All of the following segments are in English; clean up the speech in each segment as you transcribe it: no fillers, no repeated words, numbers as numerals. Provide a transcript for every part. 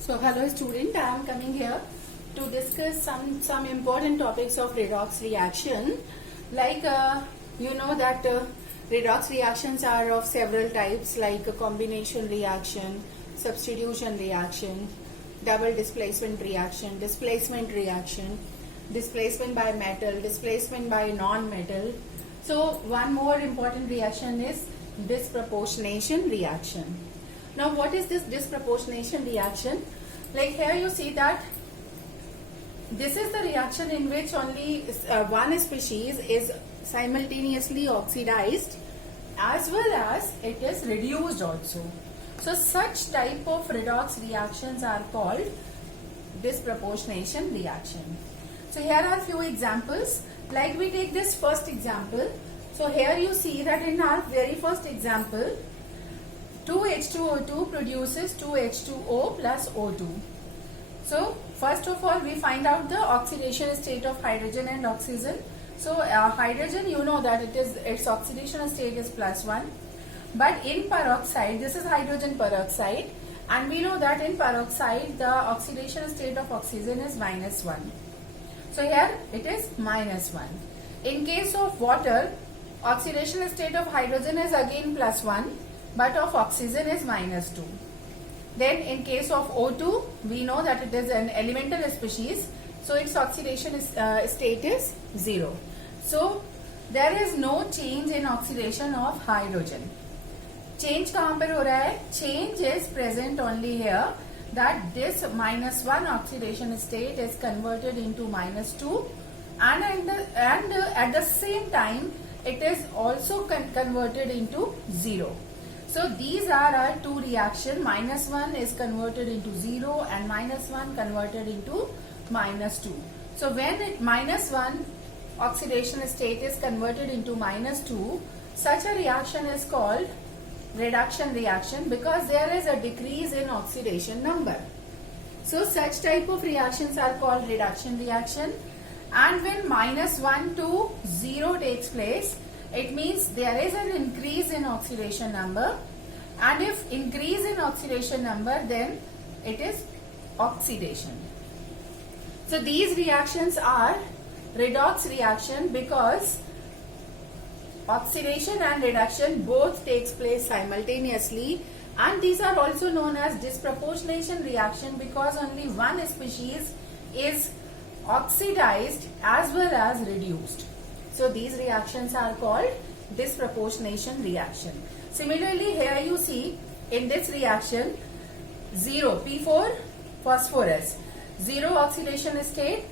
So hello student, I am coming here to discuss some important topics of redox reaction. Like you know that redox reactions are of several types, like a combination reaction, substitution reaction, double displacement reaction, displacement reaction, displacement by metal, displacement by non-metal. So one more important reaction is disproportionation reaction. Now what is this disproportionation reaction? Like here you see that this is the reaction in which only one species is simultaneously oxidized as well as it is reduced also. So such type of redox reactions are called disproportionation reaction. So here are few examples. Like we take this first example. So here you see that in our very first example, 2H2O2 produces 2H2O plus O2. So first of all we find out the oxidation state of hydrogen and oxygen. So hydrogen, you know that its oxidation state is +1. But in peroxide, this is hydrogen peroxide, and we know that in peroxide the oxidation state of oxygen is -1. So here it is -1. In case of water, oxidation state of hydrogen is again +1, but of oxygen is -2. Then in case of O2, we know that it is an elemental species, so its oxidation state is 0. So there is no change in oxidation of hydrogen. Change कहाँ पर हो रहा है? Change is present only here, that this -1 oxidation state is converted into -2, and at the same time it is also converted into 0. So these are our two reactions. -1 is converted into 0 and -1 converted into -2. So when -1 oxidation state is converted into -2, such a reaction is called reduction reaction because there is a decrease in oxidation number. So such type of reactions are called reduction reaction. And when -1 to 0 takes place, it means there is an increase in oxidation number, and if increase in oxidation number, then it is oxidation. So these reactions are redox reaction because oxidation and reduction both takes place simultaneously, and these are also known as disproportionation reaction because only one species is oxidized as well as reduced. So these reactions are called disproportionation reaction. Similarly, here you see in this reaction 0 P4 phosphorus, 0 oxidation state.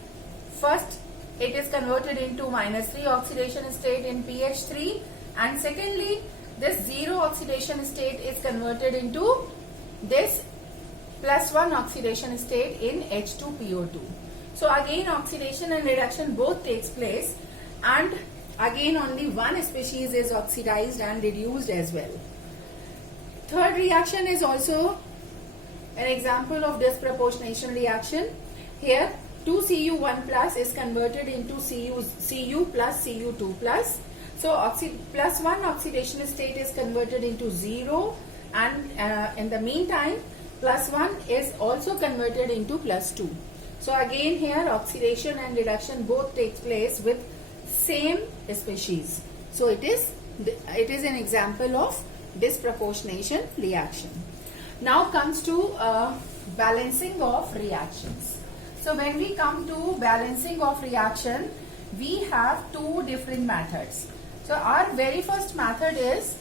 First it is converted into -3 oxidation state in PH3, and secondly this 0 oxidation state is converted into this +1 oxidation state in H2PO2. So again oxidation and reduction both takes place, and again only one species is oxidized and reduced as well. Third reaction is also an example of disproportionation reaction. Here 2Cu1 plus is converted into Cu plus Cu2 plus. So +1 oxidation state is converted into 0, and in the meantime +1 is also converted into +2. So again here oxidation and reduction both takes place with same species. So it is an example of disproportionation reaction. Now comes to balancing of reactions. So when we come to balancing of reaction, we have two different methods. So our very first method is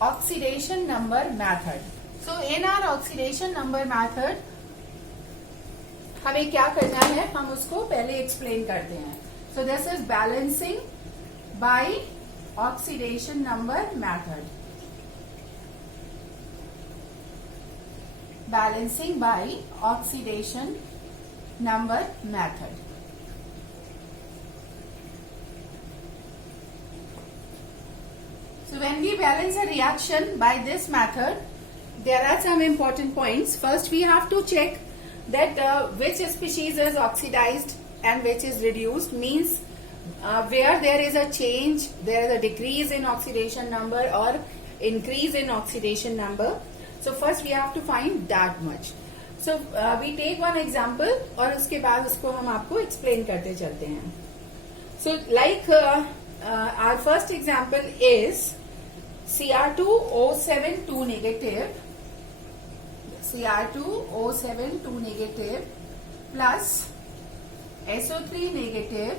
oxidation number method. So in our oxidation number method, हमें क्या करना है, हम उसको पहले explain करते हैं. So this is balancing by oxidation number method. Balancing by oxidation number method. So when we balance a reaction by this method, there are some important points. First we have to check that which species is oxidized and which is reduced, means where there is a change, there is a decrease in oxidation number or increase in oxidation number. So first we have to find that much. So we take one example और उसके बाद उसको हम आपको explain करते चलते हैं. So like our first example is Cr2O7 2 negative, Cr2O7 2 negative plus SO3 negative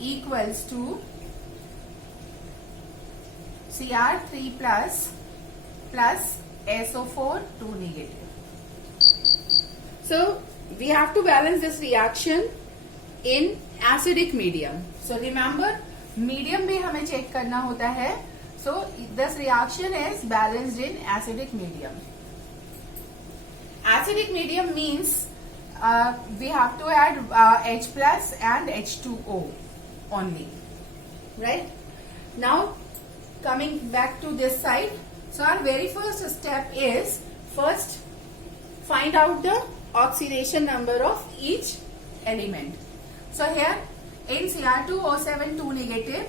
equals to Cr3 plus SO4 2 negative. So we have to balance this reaction in acidic medium. So remember, medium भी हमें check करना होता है. So this reaction is balanced in acidic medium. Acidic medium means we have to add H plus and H2O only, right? Now coming back to this side, so our very first step is first find out the oxidation number of each element. So here in Cr2O7 2 negative,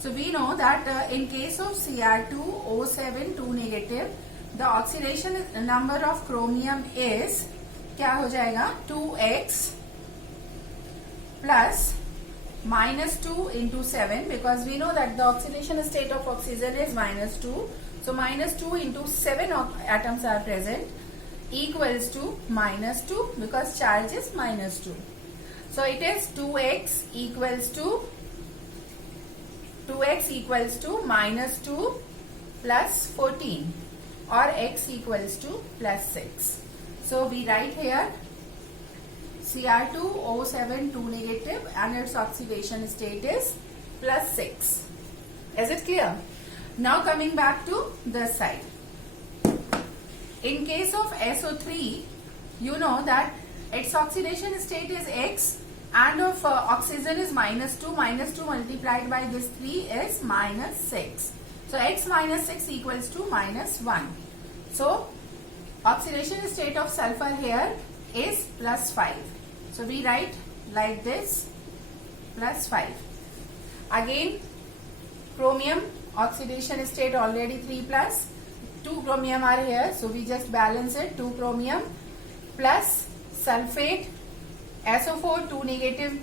so we know that in case of Cr2O7 2 negative, the oxidation number of chromium is क्या हो जाएगा 2x plus minus 2 into 7, because we know that the oxidation state of oxygen is minus 2. So minus 2 into 7 atoms are present equals to minus 2, because charge is minus 2. So it is 2x equals to minus 2 plus 14, or x equals to plus 6. So we write here Cr2O7 2 negative and its oxidation state is plus 6. Is it clear? Now coming back to this side. In case of SO3, you know that its oxidation state is X and of oxygen is minus 2. Minus 2 multiplied by this 3 is minus 6. So X minus 6 equals to minus 1. So oxidation state of sulfur here is plus 5. So we write like this, plus 5. Again chromium oxidation state already 3 plus. 2 chromium are here, so we just balance it. 2 chromium plus sulfate SO4 2 negative.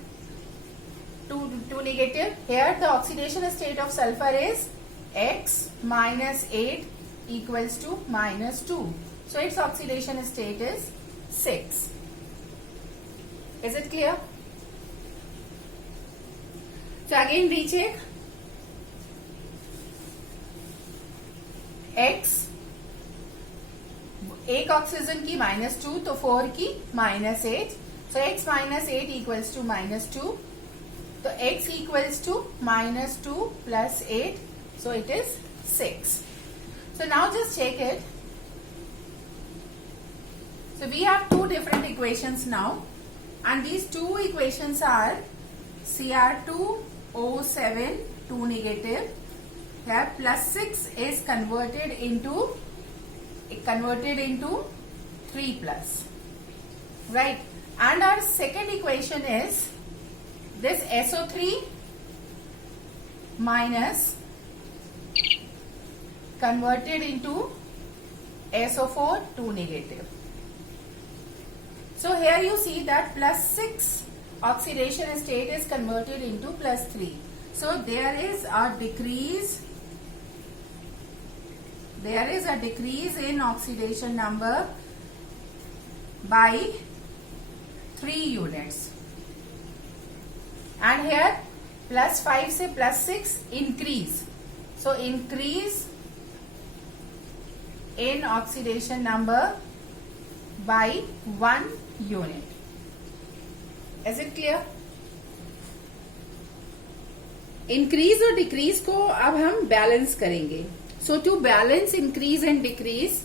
Here the oxidation state of sulfur is X minus 8 equals to minus 2. So its oxidation state is 6. Is it clear? So again recheck. X एक oxygen की -2 तो 4 की -8. So x minus 8 equals to -2. So x equals to -2 plus 8. So it is 6. So now just check it. So we have two different equations now, and these two equations are Cr2O7 2 negative. Here plus 6 is converted into 3 plus, right? And our second equation is this SO3 minus converted into SO4 2 negative. So here you see that plus 6 oxidation state is converted into plus 3. So there is a decrease. There is a decrease in oxidation number by 3 units. And here plus 5 से plus 6 increase. So increase in oxidation number by 1 unit. Is it clear? Increase और decrease को अब हम balance करेंगे. So to balance increase and decrease,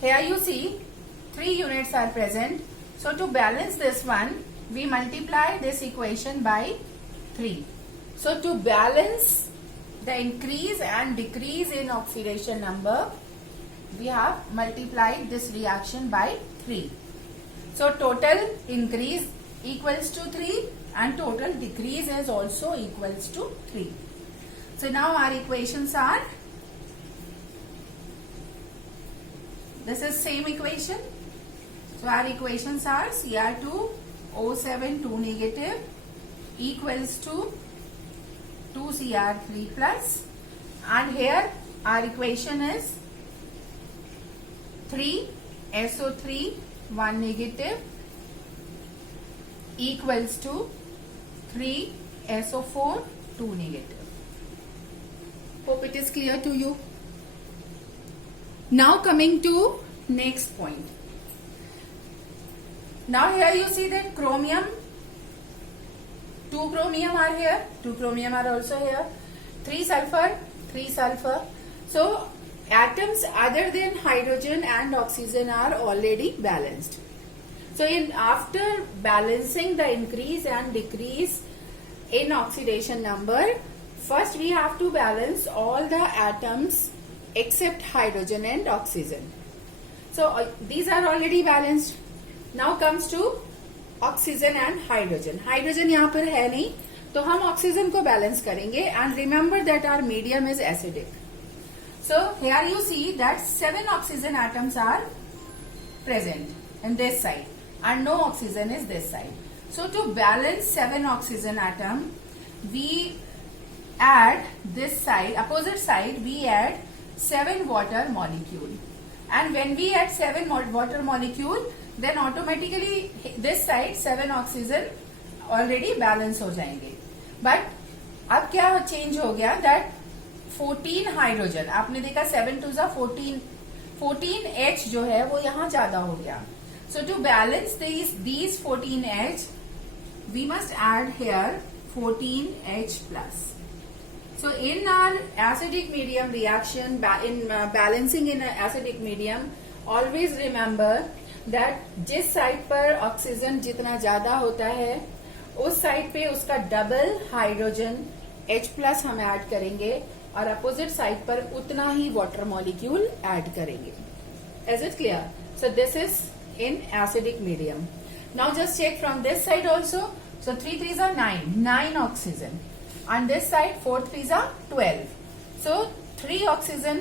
here you see 3 units are present. So to balance this one, we multiply this equation by 3. So to balance the increase and decrease in oxidation number, we have multiplied this reaction by 3. So total increase equals to 3 and total decrease is also equals to 3. So now our equations are, this is same equation. So our equations are Cr2O7 2 negative equals to 2Cr3 plus, and here our equation is 3SO3 1 negative equals to 3SO4 2 negative. Hope it is clear to you. Now coming to next point. Now here you see that chromium, 2 chromium are here, 2 chromium are also here, 3 sulfur, 3 sulfur. So atoms other than hydrogen and oxygen are already balanced. So after balancing the increase and decrease in oxidation number, first we have to balance all the atoms except hydrogen and oxygen. So these are already balanced. Now comes to oxygen and hydrogen. Hydrogen यहाँ पर है नहीं, तो हम oxygen को balance करेंगे. And remember that our medium is acidic. So here you see that 7 oxygen atoms are present in this side and no oxygen is this side. So to balance 7 oxygen atom, we add this side, opposite side, we add 7 water molecule. And when we add 7 water molecule, then automatically this side 7 oxygen already balance हो जाएंगे. But अब क्या change हो गया, that 14 hydrogen, आपने देखा 7 to 14 H जो है वो यहाँ ज्यादा हो गया. So to balance these 14 H, we must add here 14 H plus. So in our acidic medium reaction, in balancing in an acidic medium, always remember that जिस साइड पर ऑक्सीजन जितना ज्यादा होता है उस साइड पे उसका डबल हाइड्रोजन H प्लस हम ऐड करेंगे और अपोजिट साइड पर उतना ही वाटर मॉलिक्यूल ऐड करेंगे. Is it clear? So this is in acidic medium. Now just check from this side also. So 3 3s are 9 oxygen, and this side 4 3s are 12. So 3 oxygen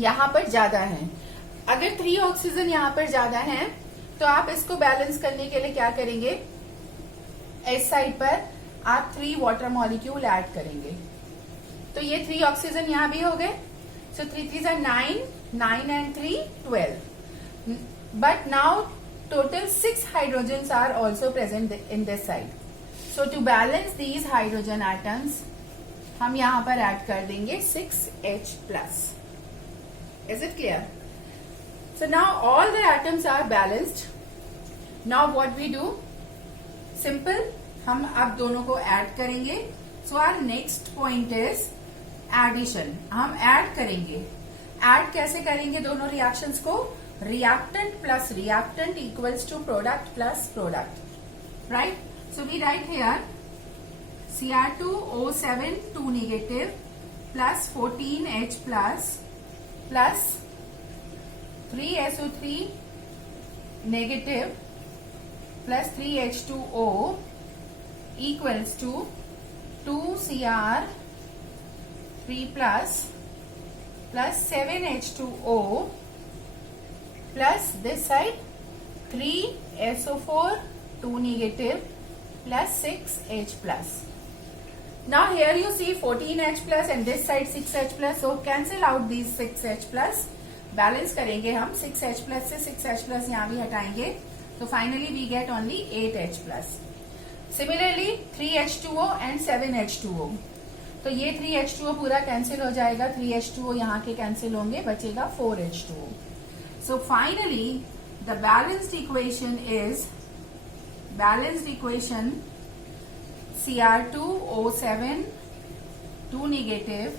यहाँ पर ज्यादा है. अगर 3 oxygen यहाँ पर ज्यादा है तो आप इसको बैलेंस करने के लिए क्या करेंगे, इस साइड पर आप 3 वाटर मॉलिक्यूल ऐड करेंगे. तो ये 3 ऑक्सीजन यहाँ भी हो गए. सो 3 3s are 9 and 3 12. But now total 6 hydrogens are also present in this side. So to balance these hydrogen atoms, हम यहाँ पर ऐड कर देंगे 6H plus. Is it clear? So now all the atoms are balanced. Now what we do? Simple. हम अब दोनों को add करेंगे. So our next point is addition. हम ऐड करेंगे. ऐड कैसे करेंगे दोनों रिएक्शंस को? Reactant plus reactant equals to product plus product. Right? So we write here Cr2O7 2 negative plus 14H plus 3SO3 negative plus 3H2O equals to 2Cr3 plus 7H2O plus this side 3SO4 2 negative plus 6H plus. Now here you see 14H plus and this side 6H plus. So cancel out these 6H plus. Balance करेंगे हम 6H plus से 6H plus यहाँ भी हटाएंगे. So finally we get only 8H plus. Similarly 3H2O and 7H2O. तो ये 3H2O पूरा cancel हो जाएगा. 3H2O यहाँ के कैंसिल होंगे, बचेगा 4H2O. So finally the balanced equation is Cr2O7 2 negative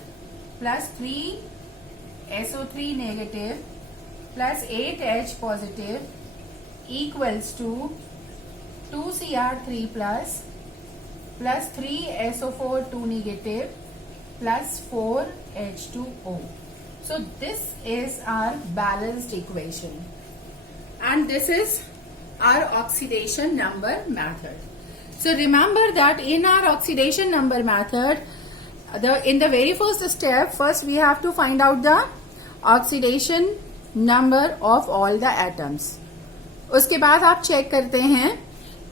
plus 3SO3 negative plus 8H positive equals to 2Cr3 plus 3SO4 2 negative plus 4H2O. So this is our balanced equation and this is our oxidation number method. So remember that in our oxidation number method, in the very first step, first we have to find out the oxidation number of all the atoms. उसके बाद आप check करते हैं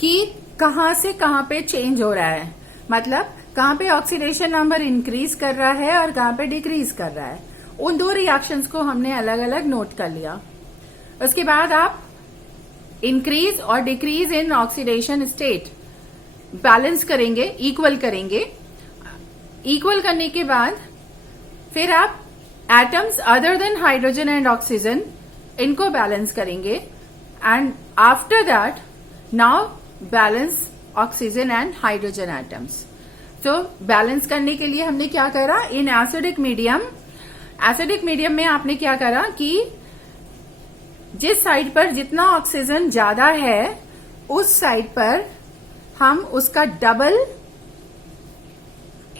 कि कहां से कहां पे चेंज हो रहा है, मतलब कहां पे ऑक्सीडेशन नंबर इंक्रीज कर रहा है और कहां पे डिक्रीज कर रहा है। उन दो रिएक्शंस को हमने अलग अलग नोट कर लिया। उसके बाद आप इंक्रीज और decrease in oxidation state balance करेंगे, इक्वल करेंगे। इक्वल करने के बाद फिर आप atoms other than hydrogen and oxygen इनको बैलेंस करेंगे and after that now balance oxygen and hydrogen atoms. तो बैलेंस करने के लिए हमने क्या करा, इन एसिडिक मीडियम में आपने क्या करा कि जिस साइड पर जितना ऑक्सीजन ज्यादा है उस साइड पर हम उसका डबल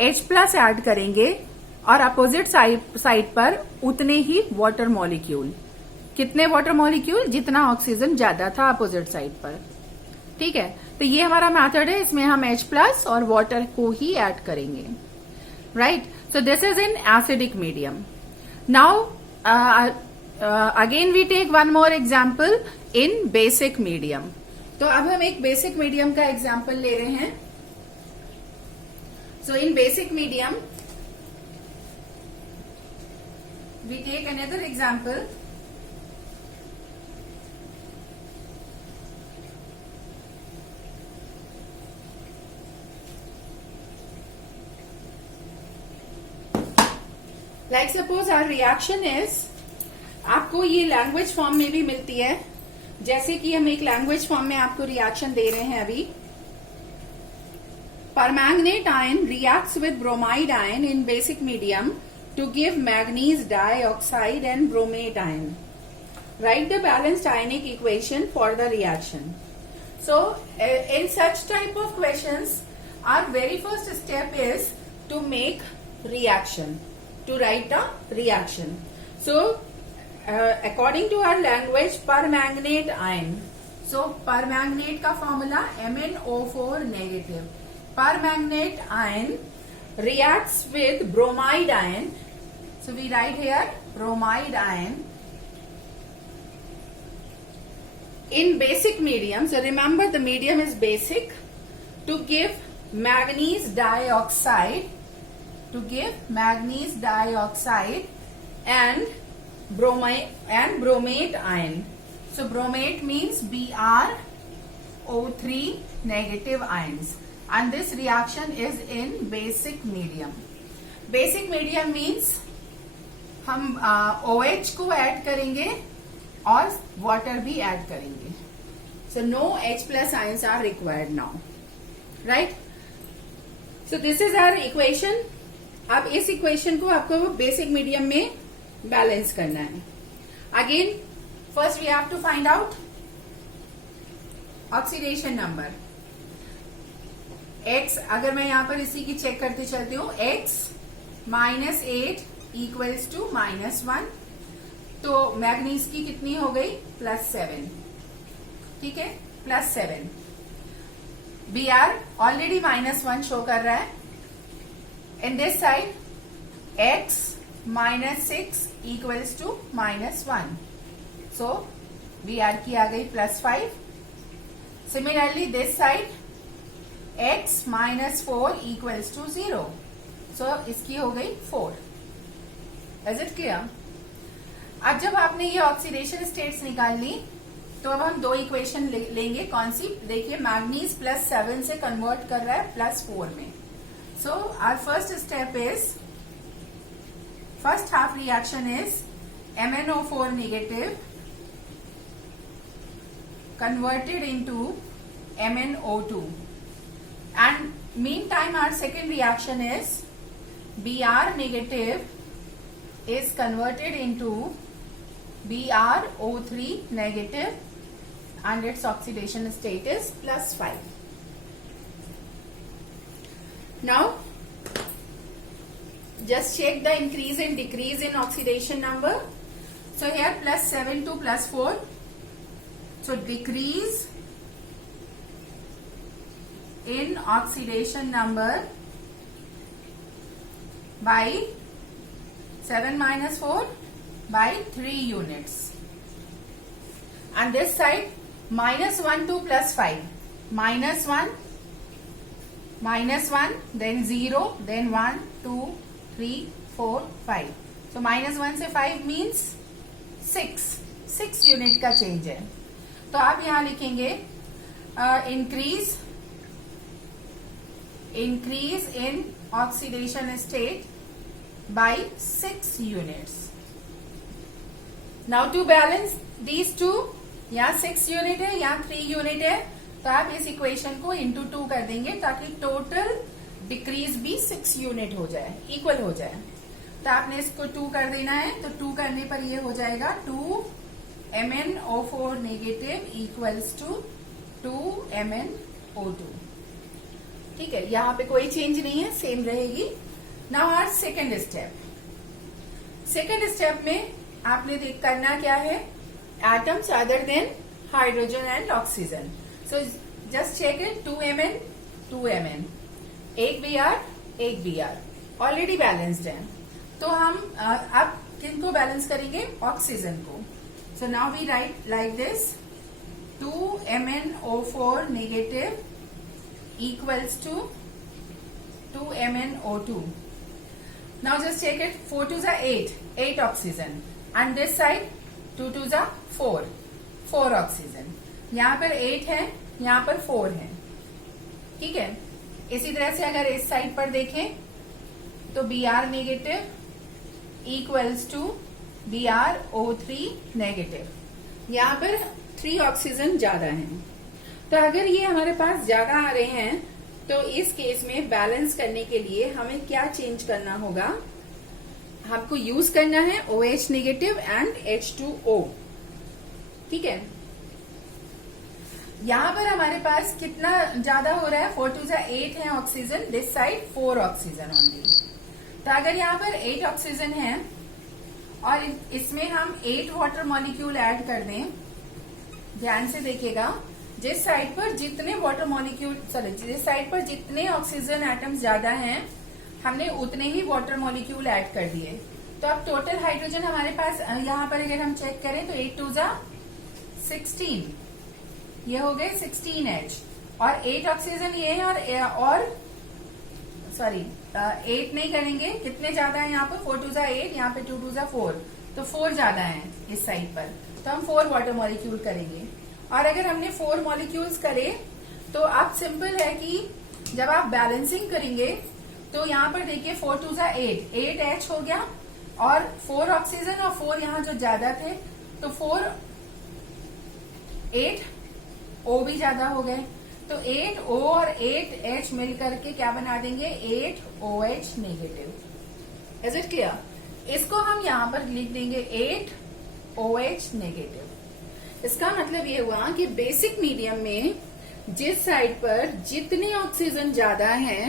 H+ ऐड करेंगे और अपोजिट साइड पर उतने ही वाटर मॉलिक्यूल। कितने वाटर मॉलिक्यूल? जितना ऑक्सीजन ज्यादा था अपोजिट साइड पर। ठीक है, तो ये हमारा मेथड है, इसमें हम H+ और वाटर को ही ऐड करेंगे। Right, so this is in acidic medium. Now again we take one more example in basic medium. तो अब हम एक बेसिक मीडियम का एग्जाम्पल ले रहे हैं। So in basic medium we take another example. Like suppose our reaction is, आपको ये लैंग्वेज फॉर्म में भी मिलती है, जैसे कि हम एक लैंग्वेज फॉर्म में आपको रिएक्शन दे रहे हैं अभी। Permanganate ion reacts with bromide ion in basic medium to give manganese dioxide and bromate ion. Right the balanced ionic equation for the reaction. So in such type of questions our very first step is to make reaction, to write a reaction. So according to our language, permanganate ion. So permanganate का formula MnO4 negative. Permanganate ion reacts with bromide ion. So we write here bromide ion in basic medium. So remember the medium is basic, to give manganese dioxide and bromate ion. So bromate means BrO3 negative ions, and this reaction is in basic medium. Basic medium means हम OH को add करेंगे और water भी add करेंगे. So no H+ ions are required now, right? So this is our equation. अब इस equation को आपको बेसिक मीडियम में बैलेंस करना है. Again first we have to find out oxidation number. X, अगर मैं यहां पर इसी की चेक करते चलती हूं, X -8 इक्वल्स टू -1, तो मैग्नीज की कितनी हो गई? +7. ठीक है, +7. Br ऑलरेडी -1 शो कर रहा है. In this side, X -6 equals to -1. So, Br की आ गई +5. Similarly, this side, X -4 equals to 0. So, इसकी हो गई 4. Is it clear? अब जब आपने ये ऑक्सीडेशन स्टेट्स निकाल ली, तो अब हम दो इक्वेशन लेंगे. कौन सी? देखिए, मैग्नीज +7 से कन्वर्ट कर रहा है +4 में. So our first step is, first half reaction is MnO4 negative converted into MnO2, and meantime our second reaction is Br negative is converted into BrO3 negative, and its oxidation state is +5. Now, just check the increase and decrease in oxidation number. So here +7 to +4. So decrease in oxidation number by 7 - 4, by 3 units. And this side -1 2 plus 5, -1 -1 then 0 then 1 2 3 4 5. So -1 से 5 means 6 unit का change है. तो आप यहां लिखेंगे increase in oxidation state by 6 units. Now to balance these two, यहाँ 6 unit है, यहाँ 3 यूनिट है, तो आप इस इक्वेशन को इंटू 2 कर देंगे ताकि टोटल डिक्रीज भी 6 यूनिट हो जाए, इक्वल हो जाए. तो आपने इसको 2 कर देना है. तो 2 करने पर ये हो जाएगा 2 MnO4 negative equals to 2 MnO2. ठीक है, यहाँ पे कोई चेंज नहीं है, सेम रहेगी. नाउ आवर सेकेंड स्टेप में आपने करना क्या है, atoms other than hydrogen and oxygen. So just check it, 2 Mn 2 Mn, एक Br ऑलरेडी बैलेंस्ड है. तो हम अब किनको बैलेंस करेंगे, ऑक्सीजन को. So now we write like this, 2 MnO4 negative equals to 2 MnO2. Now just check it, 4 2s are 8 oxygen, and this side 2 2s are 4 oxygen. यहाँ पर 8 है, यहाँ पर 4 है. ठीक है. इसी तरह से अगर इस साइड पर देखें तो Br negative equals to BrO3 negative. यहाँ पर 3 ऑक्सीजन ज्यादा हैं. तो अगर ये हमारे पास ज्यादा आ रहे हैं तो इस केस में बैलेंस करने के लिए हमें क्या चेंज करना होगा, हमको यूज करना है OH नेगेटिव एंड H2O. ठीक है. यहाँ पर हमारे पास कितना ज्यादा हो रहा है, 4 2s are 8 है oxygen, this side 4 oxygen only. तो अगर यहाँ पर 8 ऑक्सीजन है और इसमें हम 8 वाटर मॉलिक्यूल ऐड कर दें, ध्यान से देखिएगा, जिस साइड पर जितने वाटर मॉलिक्यूल जिस साइड पर जितने ऑक्सीजन एटम्स ज्यादा हैं हमने उतने ही वाटर मॉलिक्यूल ऐड कर दिए. तो अब टोटल हाइड्रोजन हमारे पास यहाँ पर अगर हम चेक करें तो 8 2s are 16, ये हो गए 16H, और 8 ऑक्सीजन ये है, और सॉरी 8 नहीं करेंगे, कितने ज्यादा है यहाँ पर, 4 2s are 8, यहाँ पे 2 2s are 4, तो 4 ज्यादा है इस साइड पर. तो हम 4 वाटर मॉलिक्यूल करेंगे. और अगर हमने 4 मॉलिक्यूल्स करे तो अब सिंपल है कि जब आप बैलेंसिंग करेंगे तो यहाँ पर देखिए 4 2s are 8H हो गया, और 4 ऑक्सीजन और 4 यहाँ जो ज्यादा थे तो 8 O भी ज्यादा हो गए. तो 8O और 8H मिल करके क्या बना देंगे, 8OH negative. Is it clear? इसको हम यहाँ पर लिख देंगे 8OH नेगेटिव. इसका मतलब ये हुआ कि बेसिक मीडियम में जिस साइड पर जितने ऑक्सीजन ज्यादा हैं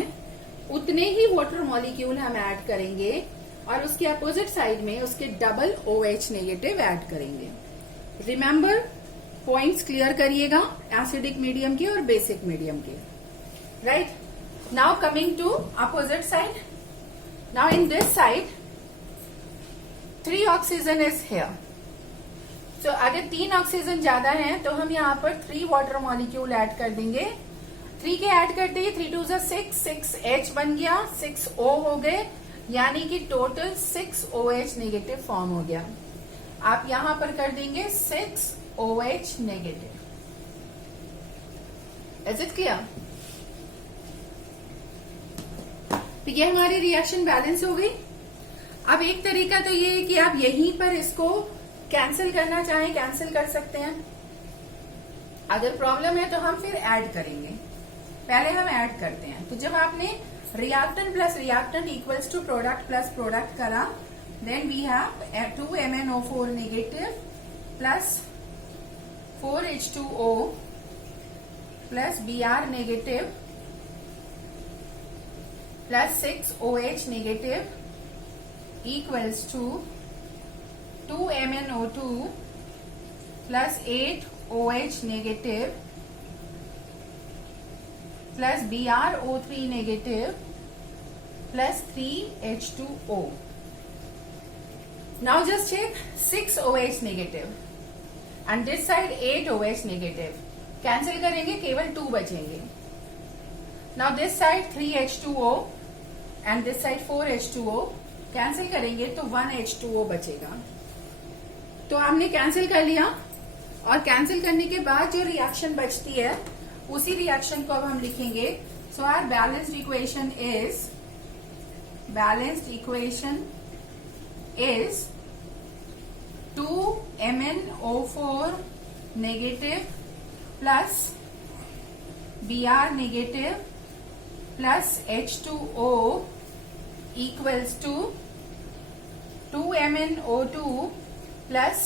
उतने ही वाटर मॉलिक्यूल हम ऐड करेंगे, और उसके अपोजिट साइड में उसके डबल OH नेगेटिव ऐड करेंगे. रिमेम्बर, पॉइंट्स क्लियर करिएगा एसिडिक मीडियम के और बेसिक मीडियम के. Right. Now coming to opposite side. Now in this side 3 oxygen is here. तो अगर 3 ऑक्सीजन ज्यादा है तो हम यहाँ पर 3 वाटर मॉलिक्यूल ऐड कर देंगे. 3 के ऐड करते ही 3 2s are 6H बन गया, 6O हो गए, यानी कि टोटल 6OH नेगेटिव फॉर्म हो गया. आप यहाँ पर कर देंगे 6OH negative. Is it clear? तो ये हमारी रिएक्शन बैलेंस हो गई. अब एक तरीका तो ये है कि आप यहीं पर इसको कैंसिल करना चाहें, कैंसिल कर सकते हैं. अगर प्रॉब्लम है तो हम फिर ऐड करेंगे. पहले हम ऐड करते हैं. तो जब आपने reactant plus reactant equals to product plus product करा, then we have 2 MnO4 negative plus 4H2O plus Br negative plus 6OH negative equals to 2 MnO2 plus 8 OH negative plus BrO3 negative plus 3 H2O. Now just check 6 OH negative and this side 8 OH negative. Cancel करेंगे केवल 2 बचेंगे. Now this side 3H2O and this side 4H2O. Cancel करेंगे तो 1H2O बचेगा. तो हमने cancel कर लिया और कैंसिल करने के बाद जो रिएक्शन बचती है उसी रिएक्शन को अब हम लिखेंगे. So our balanced equation is 2MnO4 negative plus Br negative plus H2O equals to 2MnO2 plus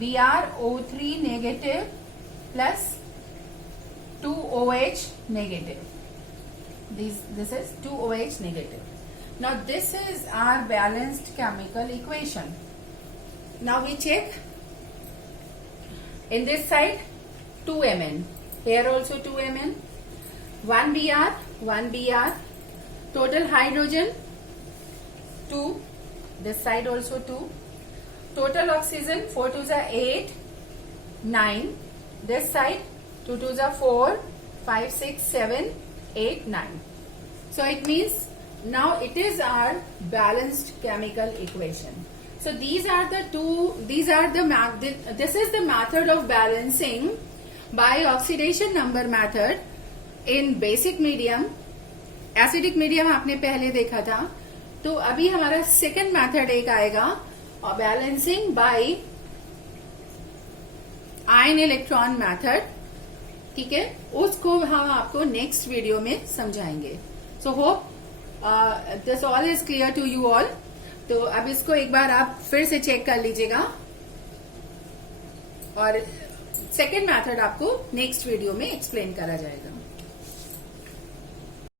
BrO3 negative plus 2OH negative. This is 2OH negative. Now this is our balanced chemical equation. Now we check. In this side 2Mn. Here also 2Mn. 1 Br. Total hydrogen 2. This side also 2. Total oxygen 4 2s are 8, 9. This side 2 2s are 4, 5 6 7 8 9. So it means now it is our balanced chemical equation. So these are the two. This is the method of balancing by oxidation number method in basic medium. Acidic medium आपने पहले देखा था. तो अभी हमारा second method एक आएगा और balancing by ion electron method. ठीक है, उसको हम आपको नेक्स्ट वीडियो में समझाएंगे. So hope this all is clear to you all. तो अब इसको एक बार आप फिर से चेक कर लीजिएगा और सेकंड मेथड आपको नेक्स्ट वीडियो में एक्सप्लेन करा जाएगा.